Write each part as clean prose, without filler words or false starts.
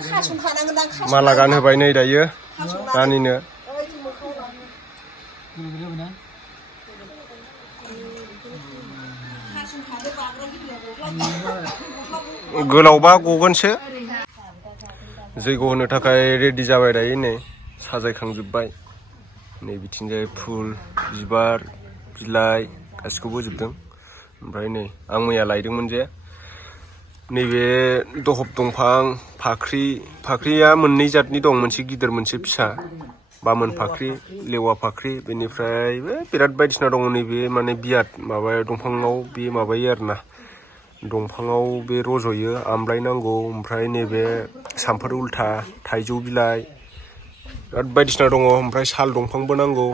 माला गानहोबाय नै दायो रानिनो गोलावबा गगोनसो जैग' होनो थाखाय रेडि जाबाय दायो नै साजायखांजोब्बाय नै बिथिंजाय फुल बिबार बिलाइ गासिखौबो होजोबदों ओमफ्राय नै आं मैया लायदोंमोन जे नैबे दहब दंफां फाख्रिया मोननै जातनि दं मोनसे गिदिर मोनसे फिसा बामोन फाख्रि लेवा फाख्रि बेनिफ्राय बिराद बायदिसिना दङ नैबे माने बियाद माबा दंफाङाव बे माबायो आरोना दंफाङाव बे रज'यो आमलाय नांगौ ओमफ्राय नैबे सामफोर उल्था थाइजौ बिलाइ बिराद बायदिसिना दङ ओमफ्राय साल दंफांबो नांगौ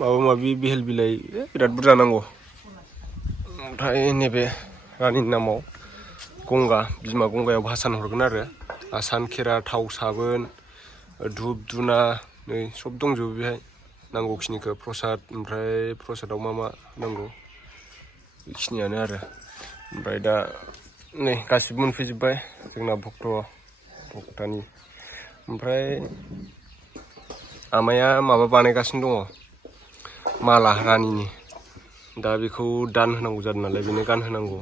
माबा माबि बेहेल बिलाइ बिराद बुरजा नांगौ ओमफ्राय नैबे रानिनि नामाव गंगा बिमा गंगायाव भासान हरगोन आरो आसान खेरा थाव साबोन धुप धुना नै सब दंजोबो बेहाय नांगौखिनिखौ प्रसाद ओमफ्राय प्रसादाव मा नांगौ बेखिनियानो आरो ओमफ्राय दा नै गासिबो मोनफैजोब्बाय जोंना भक्तानि ओमफ्राय आमाया माबा बानायगासिनो दङ माला रानिनि दा बेखौ दान होनांगौ जादों नालाय बेनो गानहोनांगौ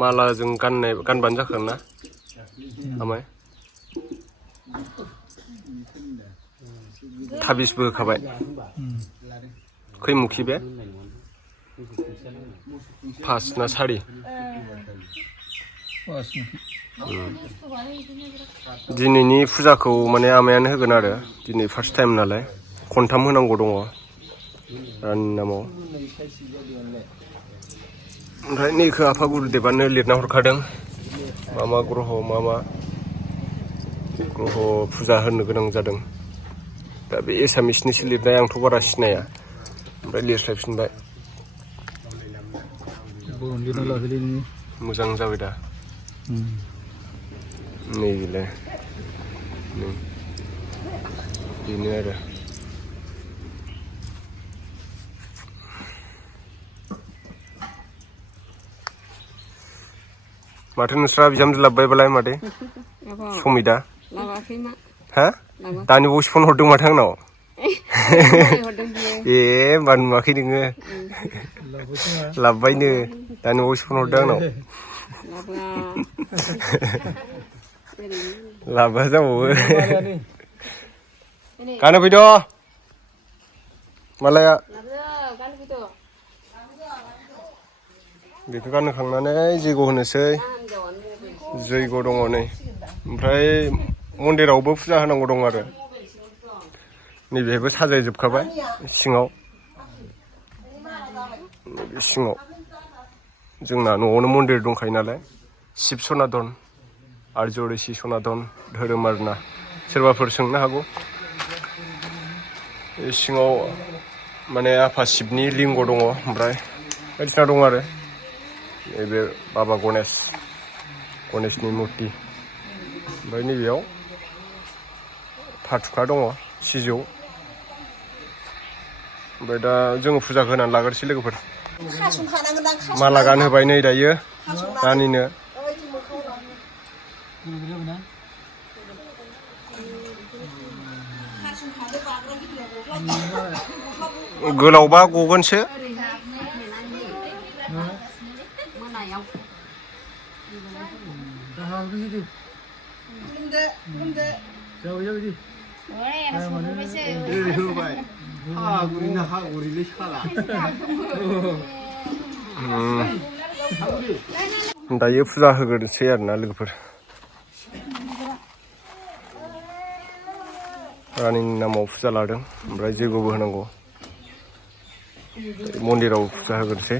मालाजों गानबानो जाखागोन ना आमाय थाबिसबो होखाबाय खैमुखि बे 5 ना 4 दिनैनि फुजाखौ माने आमायानो होगोन आरो दिनै फार्स्ट टाइम नालाय खनथाम होनांगौ दङ रानिनि नामाव ओमफ्राय नैखौ आफा गुरुदेबानो लिरना हरखादों मा ग्रह मा ग्रह फुजा होनो गोनां जादों दा बे एसामिसनिसो लिरनाय आंथ' बारा सिनाया ओमफ्राय लिरस्लायफिनबाय मोजां जाबाय दा नै बेलाय नै बेनो आरो माथो नोंस्रा बिहामजो लाबोबायबालाय मादै समिदा हा दानि बावसो फन हरदों माथो आंनाव ए होनबा नुवाखै नोङो लाबोबायनो दानि बावसो फन हरदों आंनाव लाबोआ जाबावो गानहोफैद' मालाया बेखौ गानहोखांनानै जैग' होनोसै जैग' दङ नै ओमफ्राय मन्दिरावबो फुजा होनांगौ दं आरो नैबेहायबो साजायजोबखाबाय सिङाव जोंना न'आवनो मन्दिर दंखायो नालाय शिब सनातन आर्य ऋषि सनातन धोरोम आरोना सोरबाफोर सोंनो हागौ सिङाव माने आफा शिबनि लिंग दङ ओमफ्राय बायदिसिना दङ आरो नैबे बाबा गणेशनि मुर्ति ओमफ्राय नैबेयाव फाथुखा दङ सिजौ ओमफ्राय दा जोङो फुजाखौ होनानै लाग्रोसै लोगोफोर माला गानहोबाय नै दायो रानिनो गोलावबा गगोनसो दायो फुजा होग्रोनोसै आरोना लोगोफोर रानिनि नामाव फुजा लादों ओमफ्राय जैग'बो होनांगौ मन्दिराव फुजा होग्रोनोसै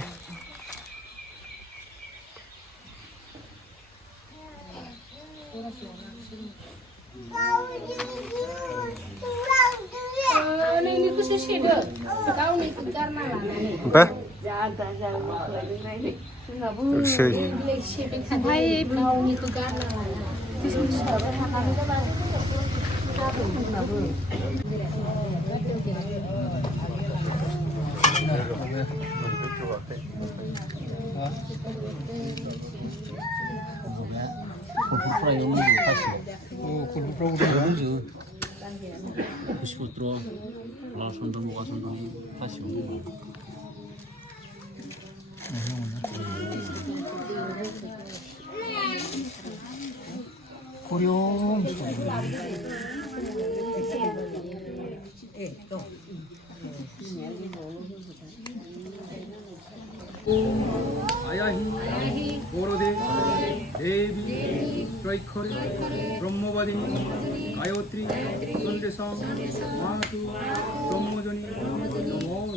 골프프라이 없는 거 다시. 골프라고 그래. 그죠? 90원 들어. 나 손도 뭐가 손도 다시 오는 거. 고령 아야히 고로데 데비 트라이커리 브라ಹ্মবাদিনী 가요트리 선대상 마하두 ব্রহ্মজনী নমঃ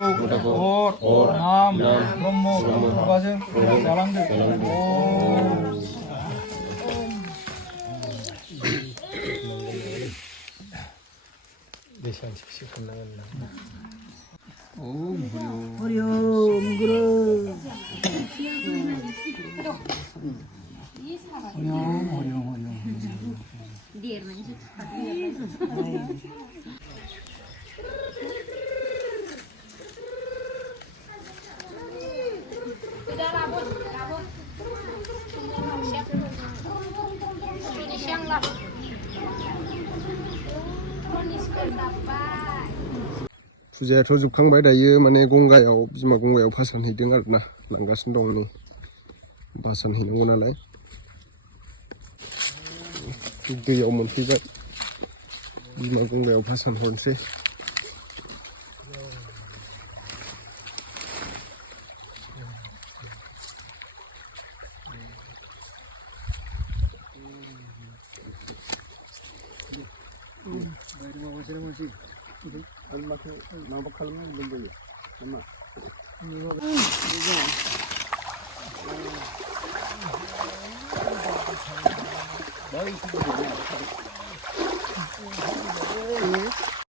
और नाम ब्रह्म प्रभाजन जालांदो Udah rabun. Siap. Ini siang lah. फुजायाथ' जोबखांबाय दायो माने गंगायाव बिमा गंगायाव भासानहैदों आरोना लांगासिनो दं नै भासानहैनांगौ नालाय दैयाव मोनफैबाय बिमा गंगायाव भासानहरनोसै माथो माबा खालामनांगौ दंबायो नामा